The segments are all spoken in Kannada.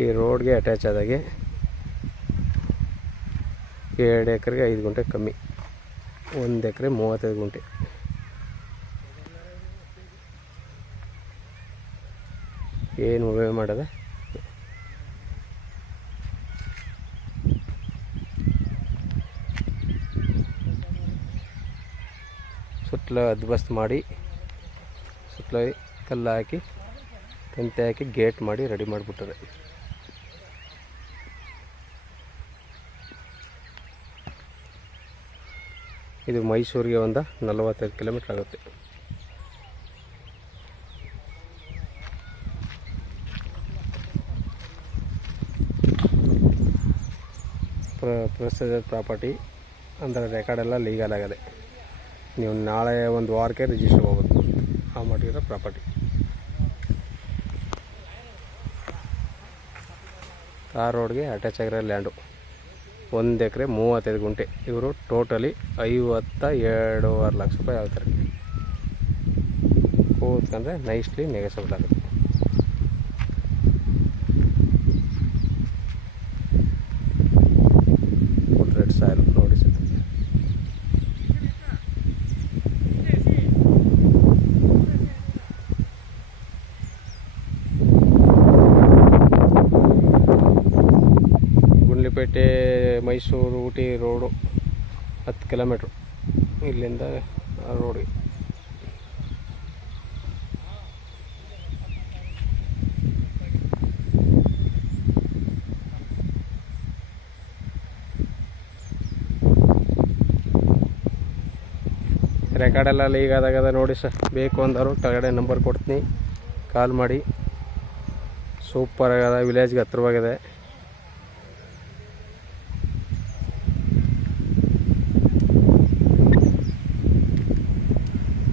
ಈ ರೋಡ್ಗೆ ಅಟ್ಯಾಚ್ ಆದಾಗೆ 2 ಎಕರೆಗೆ 5 ಗುಂಟೆ ಕಮ್ಮಿ, 1 ಎಕರೆ 35 ಗುಂಟೆ. ಏನು ಉಳುಮೆ ಮಾಡೋದ, ಸುತ್ತಲ ಅದ್ಬಸ್ತ್ ಮಾಡಿ ಸುತ್ತಲ ಕಲ್ಲು ಹಾಕಿ ತಂತಿ ಹಾಕಿ ಗೇಟ್ ಮಾಡಿ ರೆಡಿ ಮಾಡಿಬಿಟ್ಟಾರೆ. ಇದು ಮೈಸೂರಿಗೆ ಒಂದು 45 ಕಿಲೋಮೀಟ್ರ್ ಆಗುತ್ತೆ. ಪ್ರಸ್ತುತ ಪ್ರಾಪರ್ಟಿ ಅಂದರೆ ರೆಕಾರ್ಡೆಲ್ಲ ಲೀಗಲ್ ಆಗಿದೆ. ನೀವು ನಾಳೆ ಒಂದು ವಾರಕ್ಕೆ ರಿಜಿಸ್ಟರ್ ಹೋಗ್ಬೇಕು ಆ ಮಾಡಿರೋ ಪ್ರಾಪರ್ಟಿ. ಆ ರೋಡ್ಗೆ ಅಟ್ಯಾಚ್ ಆಗಿರೋ ಲ್ಯಾಂಡು 1 ಎಕರೆ 35 ಗುಂಟೆ. ಇವರು ಟೋಟಲಿ 52.5 ಲಕ್ಷ ರೂಪಾಯಿ ಆಗ್ತಾರೆ. ಕೂತ್ಕೊಂಡ್ರೆ ನೈಸ್ಲಿ ನೆಗೆಸಬಲ್ ಆಗುತ್ತೆ. ರೆಡ್ ಸಾಯಿಲ್ ನೋಡಿ sir. Gundlupet Mysuru Ooty road 10 kilometre ಇಲ್ಲಿಂದ ರೋಡಿಗೆ. ರೆಕಾರ್ಡೆಲ್ಲ ಈಗ ಆದಾಗದ ನೋಡಿ ಸರ್. ಬೇಕು ಅಂದರು ಕೆಳಗಡೆ ನಂಬರ್ ಕೊಡ್ತೀನಿ, ಕಾಲ್ ಮಾಡಿ. ಸೂಪರ್ ಆಗದ, ವಿಲೇಜ್ಗೆ ಹತ್ರವಾಗಿದೆ.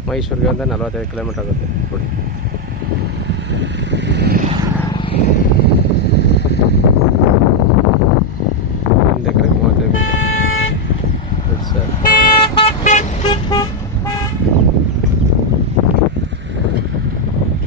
ಮೈಸೂರಿಗೆ ಒಂದು 45 ಕಿಲೋಮೀಟ್ರ್ ಆಗುತ್ತೆ ನೋಡಿ.